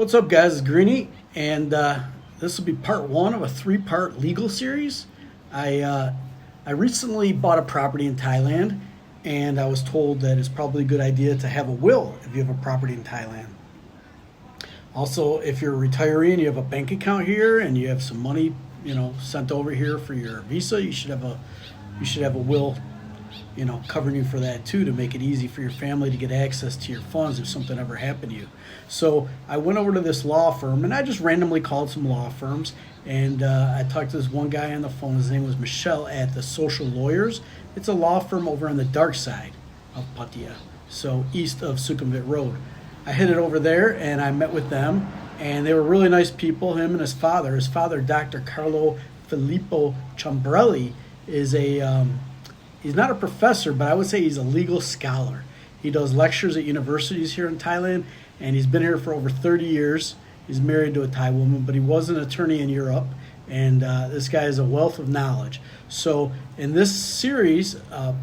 What's up, guys? It's Greeny, and this will be part one of a three-part legal series. I recently bought a property in Thailand, and I was told that it's probably a good idea to have a will if you have a property in Thailand. Also, if you're a retiree and you have a bank account here and you have some money, sent over here for your visa, you should have a will, covering you for that too, to make it easy for your family to get access to your funds if something ever happened to you. So I went over to this law firm, and I just randomly called some law firms, and I talked to this one guy on the phone. His name was Michelle at the Social Lawyers. It's a law firm over on the dark side of Pattaya, so east of Sukhumvit Road. I hit it over there, and I met with them, and they were really nice people. Him and his father, Dr. Carlo Filippo Ciambrelli, is he's not a professor, but I would say he's a legal scholar. He does lectures at universities here in Thailand, and he's been here for over 30 years. He's married to a Thai woman, but he was an attorney in Europe, and this guy is a wealth of knowledge. So in this series,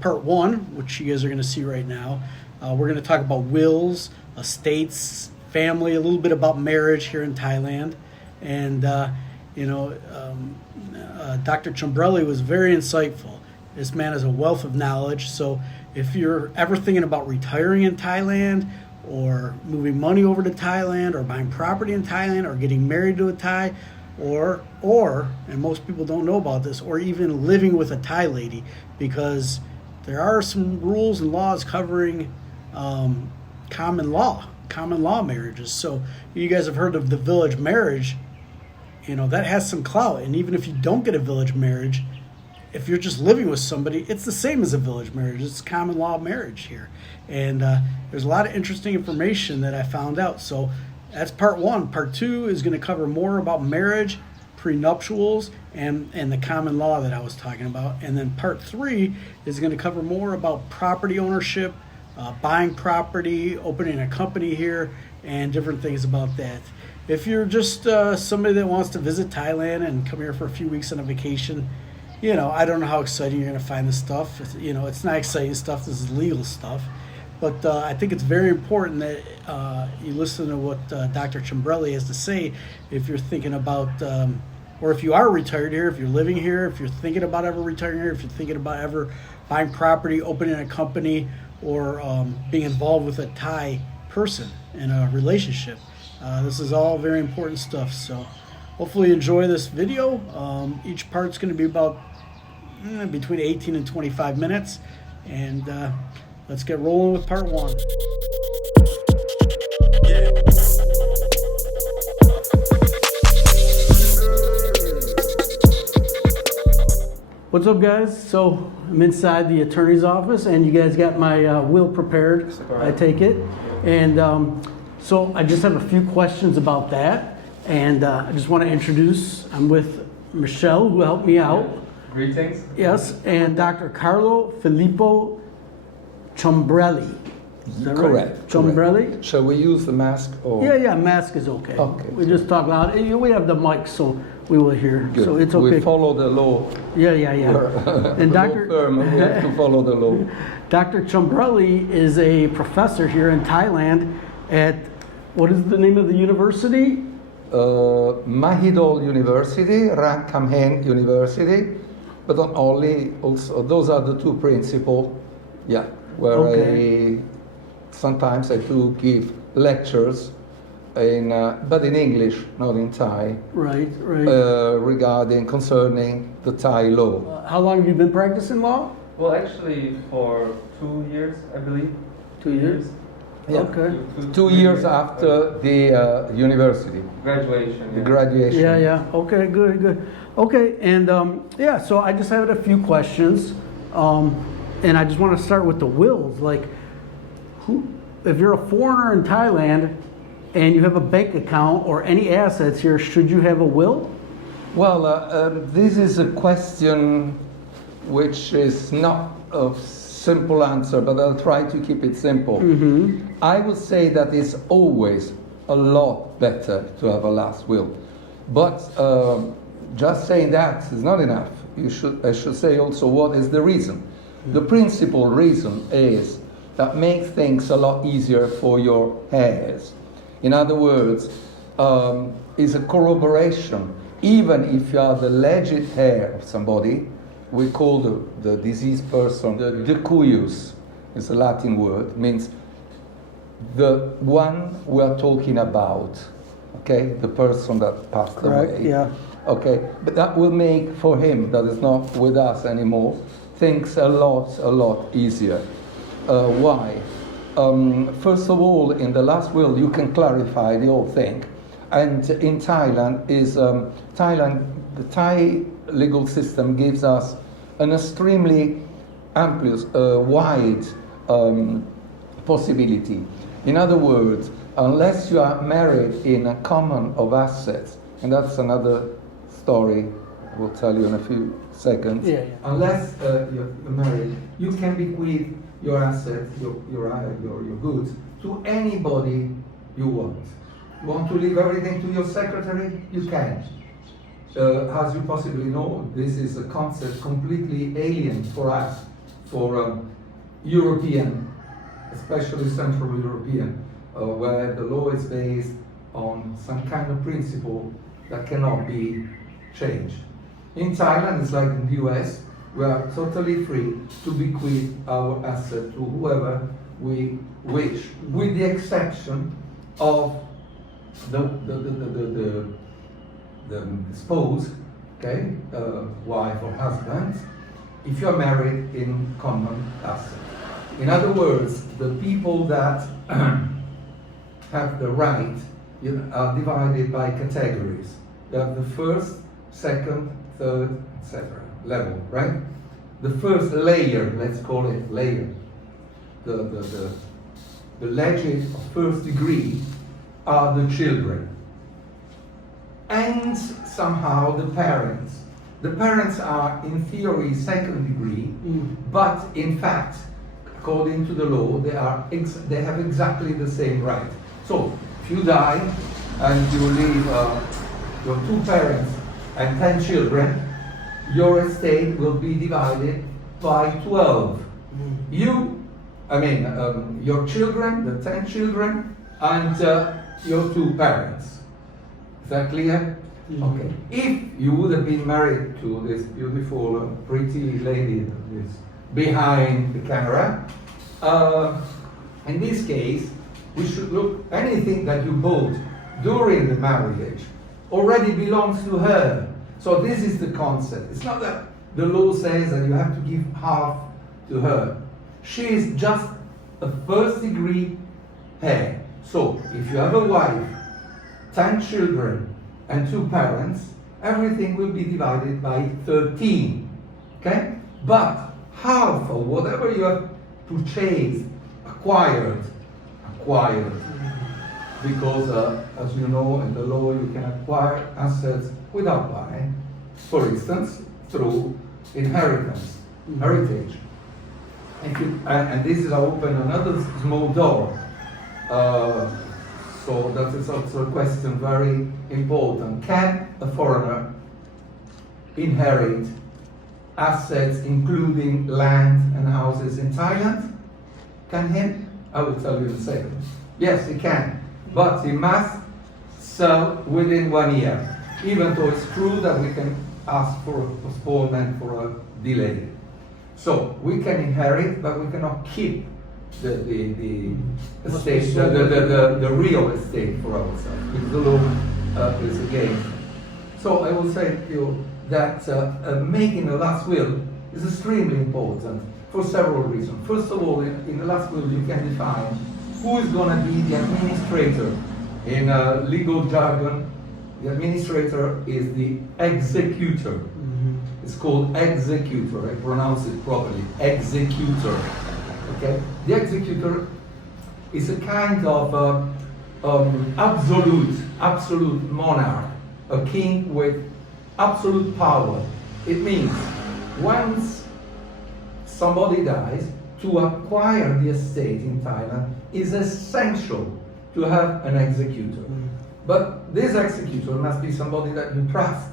part one, which you guys are going to see right now, we're going to talk about wills, estates, family, a little bit about marriage here in Thailand. And, Dr. Ciambrelli was very insightful. This man has a wealth of knowledge. So if you're ever thinking about retiring in Thailand, or moving money over to Thailand, or buying property in Thailand, or getting married to a Thai, or and most people don't know about this, or even living with a Thai lady, because there are some rules and laws covering common law marriages. So you guys have heard of the village marriage. That has some clout. And even if you don't get a village marriage, if you're just living with somebody, it's the same as a village marriage. It's common law marriage here. And there's a lot of interesting information that I found out. So that's part one. Part two is going to cover more about marriage, prenuptials, and the common law that I was talking about. And then part three is going to cover more about property ownership, buying property, opening a company here, and different things about that. If you're just somebody that wants to visit Thailand and come here for a few weeks on a vacation, I don't know how exciting you're going to find this stuff. It's not exciting stuff. This is legal stuff. But I think it's very important that you listen to what Dr. Ciambrelli has to say if you're thinking about, or if you are retired here, if you're living here, if you're thinking about ever retiring here, if you're thinking about ever buying property, opening a company, or being involved with a Thai person in a relationship. This is all very important stuff. So hopefully you enjoy this video. Each part's going to be about between 18 and 25 minutes. And let's get rolling with part one. What's up, guys? So I'm inside the attorney's office, and you guys got my will prepared, I take it. And so I just have a few questions about that. And I just want to introduce, I'm with Michelle, who helped me out. Greetings. Yes, and Dr. Carlo Filippo Ciambrelli. Is that Correct. Right? Ciambrelli? Shall we use the mask? Or? Yeah, mask is okay. Okay. We just talk loud. We have the mic, so we will hear. Good. So it's okay. We follow the law. Yeah. And Dr. Firm, we have to follow the law. Dr. Ciambrelli is a professor here in Thailand at, what is the name of the university? Mahidol University, Rakhamhaeng University, but not only, also those are the two principal, where Okay. sometimes I do give lectures but in English, not in Thai. Right. Concerning the Thai law. How long have you been practicing law? Well, actually, for 2 years, I believe. 2 years? Yeah. Okay. 2 years after the university. Graduation. The graduation. Yeah. Okay, good. Okay, and so I just have a few questions, and I just want to start with the wills. Like, if you're a foreigner in Thailand and you have a bank account or any assets here, should you have a will? Well, this is a question which is not a simple answer, but I'll try to keep it simple. Mm-hmm. I would say that it's always a lot better to have a last will. But just saying that is not enough. I should say also what is the reason. The principal reason is that makes things a lot easier for your heirs. In other words, is a corroboration. Even if you are the legit heir of somebody, we call the deceased person the decuius. It's a Latin word, means the one we are talking about, okay, the person that passed Correct, away. yeah. Okay, but that will make for him that is not with us anymore things a lot easier. Why? First of all, in the last will, you can clarify the whole thing. And in Thailand, the Thai legal system gives us an extremely wide possibility. In other words, unless you are married in a common of assets, and that's another story I will tell you in a few seconds. Yeah. Unless you're married, you can bequeath your assets, your goods, to anybody you want. You want to leave everything to your secretary? You can. As you possibly know, this is a concept completely alien for us, for European, especially Central European, where the law is based on some kind of principle that cannot be changed. In Thailand, it's like in the US, we are totally free to bequeath our asset to whoever we wish, with the exception of the spouse, okay, wife or husband, if you're married in common asset. In other words, the people that have the right are divided by categories. You have the first, second, third, etc. level, right? The first layer, let's call it layer, the legate of first degree are the children. And somehow the parents. The parents are in theory second degree, but in fact, according to the law, they have exactly the same right. So if you die and you leave your 2 parents and 10 children, your estate will be divided by 12. Your children, the 10 children, and your 2 parents. Is that clear? Okay. If you would have been married to this beautiful, pretty lady that is behind the camera, in this case, we should look, anything that you bought during the marriage already belongs to her. So this is the concept. It's not that the law says that you have to give half to her. She is just a first degree heir. So if you have a wife, 10 children, and 2 parents, everything will be divided by 13. Okay? But half of whatever you have purchased, acquired, because as you know, in the law you can acquire assets without buying, for instance, through inheritance, heritage. And this is open another small door. So that is also a question very important. Can a foreigner inherit assets including land and houses in Thailand? Can he? I will tell you in a second. Yes, he can. But he must sell within 1 year. Even though it's true that we can ask for a postponement, for a delay. So we can inherit, but we cannot keep the estate, the real estate for ourselves, because the law is against. So I will say to you that making a last will is extremely important for several reasons. First of all, in the last will you can define who is going to be the administrator. In legal jargon, the administrator is the executor. It's called executor. I pronounce it properly. Executor. Okay? The executor is a kind of absolute monarch, a king with absolute power. It means once somebody dies, to acquire the estate in Thailand is essential to have an executor. But this executor must be somebody that you trust.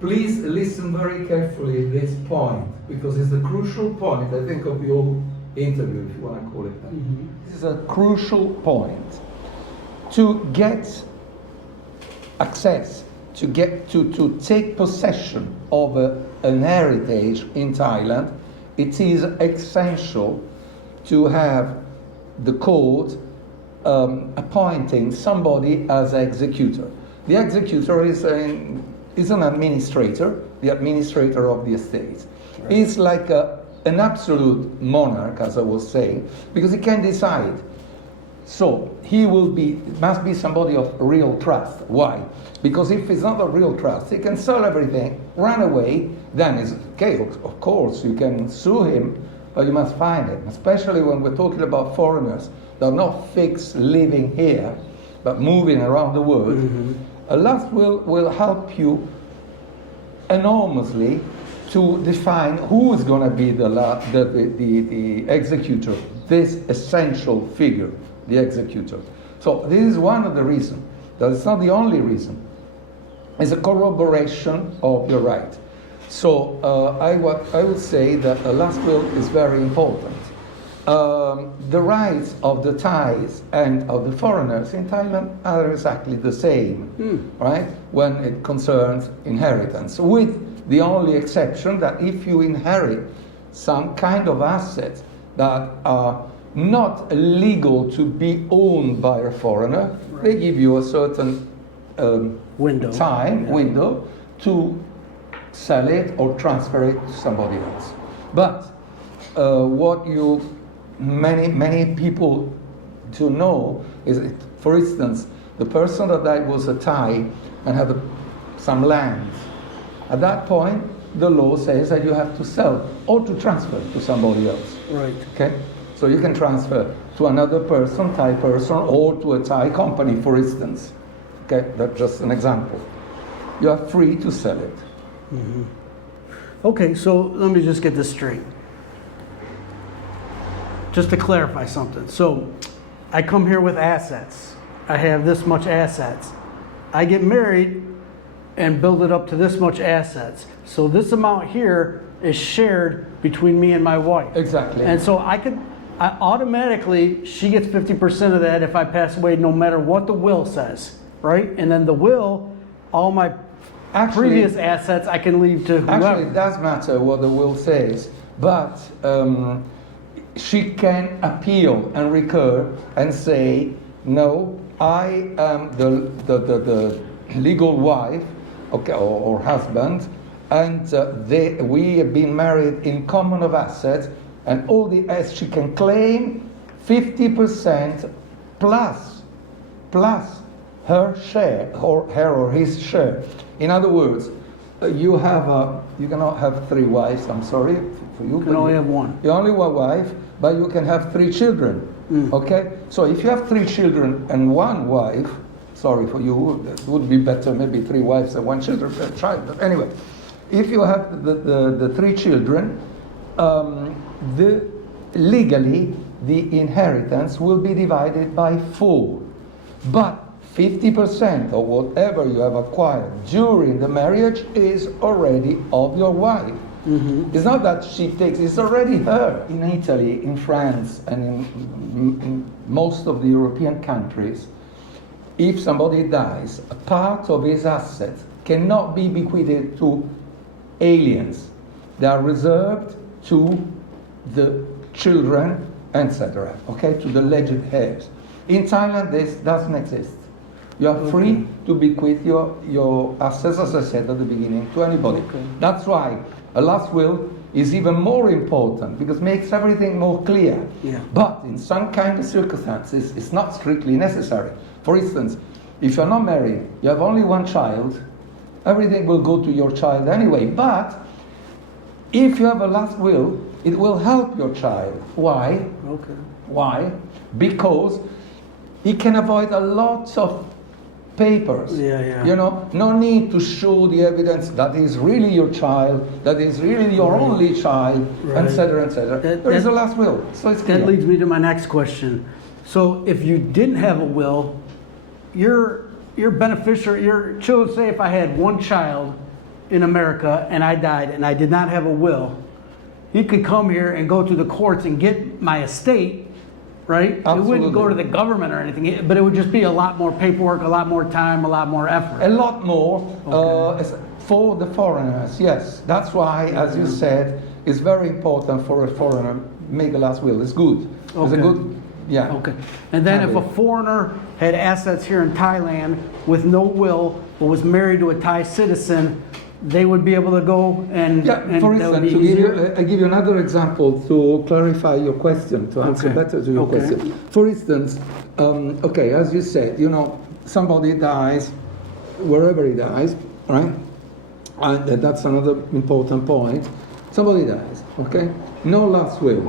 Please listen very carefully at this point, because it's the crucial point, I think, of the whole interview, if you want to call it that. This is a crucial point. To get access to get to take possession of an heritage in Thailand, it is essential to have the court appointing somebody as executor. The executor is an administrator, the administrator of the estate. Right. He's like an absolute monarch, as I was saying, because he can decide. So he must be somebody of real trust. Why? Because if it's not a real trust, he can sell everything, run away, then it's okay, of course, you can sue him, but you must find him, especially when we're talking about foreigners that are not fixed living here, but moving around the world. Mm-hmm. A last will help you enormously to define who is going to be the executor, this essential figure, the executor. So this is one of the reasons. That is not the only reason. It's a corroboration of your right. So I would say that a last will is very important. The rights of the Thais and of the foreigners in Thailand are exactly the same, right? When it concerns inheritance, with the only exception that if you inherit some kind of assets that are not legal to be owned by a foreigner, right, they give you a certain window to sell it or transfer it to somebody else. But what many people to know is, for instance, the person that died was a Thai and had some land. At that point, the law says that you have to sell or to transfer to somebody else. Right. Okay? So you can transfer to another person, Thai person, or to a Thai company, for instance. Okay? That's just an example. You are free to sell it. Mm-hmm. Okay, so let me just get this straight. Just to clarify something. So I come here with assets. I have this much assets. I get married and build it up to this much assets. So this amount here is shared between me and my wife. Exactly. And so I automatically, she gets 50% of that if I pass away, no matter what the will says, right? And then the will, all my previous assets I can leave to whoever. Actually, it does matter what the will says, but she can appeal and recur and say, no, I am the legal wife, okay, or husband, and we have been married in common of assets, and all the assets she can claim 50% plus her share, or her or his share. In other words, you cannot have 3 wives. I'm sorry for you. You can only have one. You only one wife, but you can have 3 children. Okay. So if you have 3 children and 1 wife, sorry for you, it would be better maybe 3 wives and 1 child. But anyway, if you have the 3 children, legally the inheritance will be divided by 4, but 50% of whatever you have acquired during the marriage is already of your wife. Mm-hmm. It's not that she takes, it's already her. In Italy, in France, and in most of the European countries, if somebody dies, a part of his assets cannot be bequeathed to aliens. They are reserved to the children, etc., okay, to the alleged heirs. In Thailand, this doesn't exist. You are free to bequeath your assets, as I said at the beginning, to anybody. Okay. That's why a last will is even more important, because it makes everything more clear. Yeah. But in some kind of circumstances, it's not strictly necessary. For instance, if you're not married, you have only 1 child, everything will go to your child anyway. But if you have a last will, it will help your child. Why? Okay. Why? Because he can avoid a lot of papers. Yeah. You know, no need to show the evidence that is really your child, that is really your only child, etc., etc. There is a last will, so it's clear. That leads me to my next question. So if you didn't have a will, your beneficiary, your children, say if I had 1 child in America and I died and I did not have a will, he could come here and go to the courts and get my estate right? It wouldn't go to Absolutely. the government or anything, but it would just be a lot more paperwork, a lot more time, a lot more effort. A lot more Okay. for the foreigners, yes. That's why, as you said, it's very important for a foreigner make a last will. It's good. It's a Okay. good, yeah. Okay. And then if a Habit. foreigner had assets here in Thailand with no will, but was married to a Thai citizen, they would be able to go and Yeah, and for that would instance, be to give you, easier? I give you another example to clarify your question, to answer Okay. better to your Okay. question. For instance, okay, as you said, you know, somebody dies, wherever he dies, right? And that's another important point. Somebody dies, okay? No last will.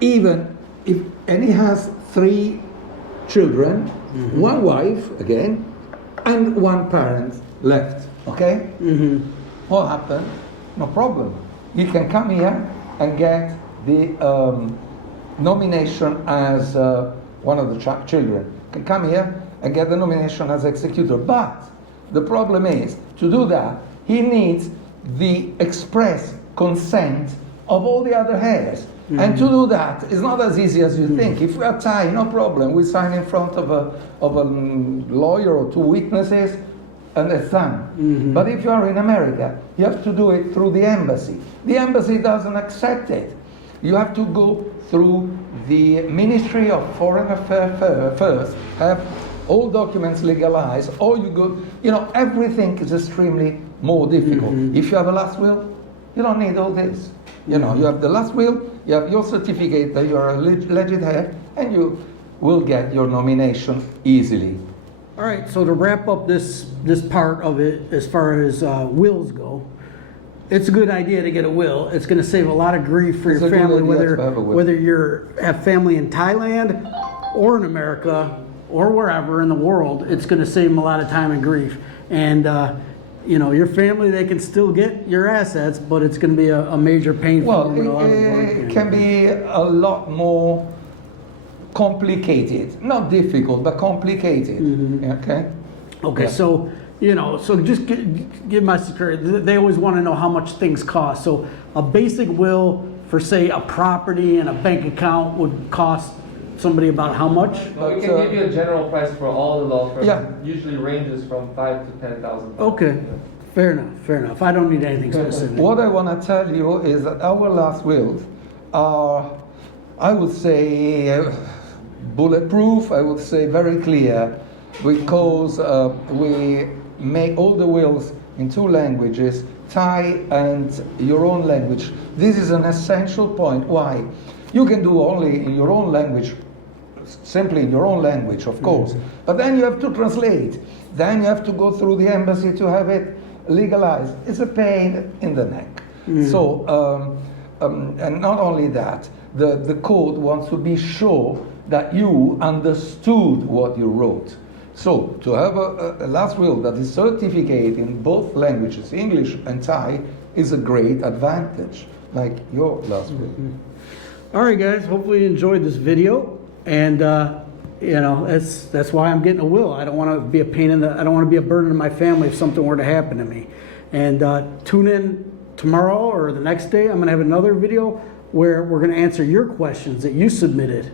Even if, and he has 3 children, Mm-hmm. 1 wife, again, and 1 parent left, okay? Mm-hmm. What happened? No problem. You can come here and get the nomination as one of the children. You can come here and get the nomination as executor. But the problem is, to do that, he needs the express consent of all the other heirs. And to do that is not as easy as you think. If we are Thai, no problem. We sign in front of a lawyer or 2 witnesses, and it's done. But if you are in America, you have to do it through the embassy. The embassy doesn't accept it. You have to go through the Ministry of Foreign Affairs first, have all documents legalized, or you go, you know, everything is extremely more difficult. If you have a last will, you don't need all this. You know, you have the last will, you have your certificate that you are a legit heir, and you will get your nomination easily. All right, so to wrap up this part of it, as far as wills go, it's a good idea to get a will. It's going to save a lot of grief for It's your a good family, idea to have a will. whether you have family in Thailand or in America or wherever in the world. It's going to save them a lot of time and grief. And you know, your family, they can still get your assets, but it's going to be a major pain for Well, them. and a lot of work. it can be a lot more complicated. Not difficult, but complicated. Okay? Okay, Yeah. so, you know, so just give my security. They always want to know how much things cost. So a basic will for, say, a property and a bank account would cost somebody about how much? Well, we But, can give you a general price for all the law firms. Yeah. Usually ranges from 5 to 10,000. Okay, fair enough, fair enough. I don't need anything specific. What I want to tell you is that our last wills are, I would say, bulletproof, I would say very clear, because we make all the wills in 2 languages, Thai and your own language. This is an essential point. Why? You can do only in your own language, simply in your own language, of course. But then you have to translate. Then you have to go through the embassy to have it legalized. It's a pain in the neck. So, and not only that, the court wants to be sure that you understood what you wrote. So, to have a last will that is certificate in both languages, English and Thai, is a great advantage, like your last will. All right, guys, hopefully you enjoyed this video. And, you know, that's why I'm getting a will. I don't want to be a pain in the, I don't want to be a burden to my family if something were to happen to me. And tune in tomorrow or the next day. I'm going to have another video where we're going to answer your questions that you submitted.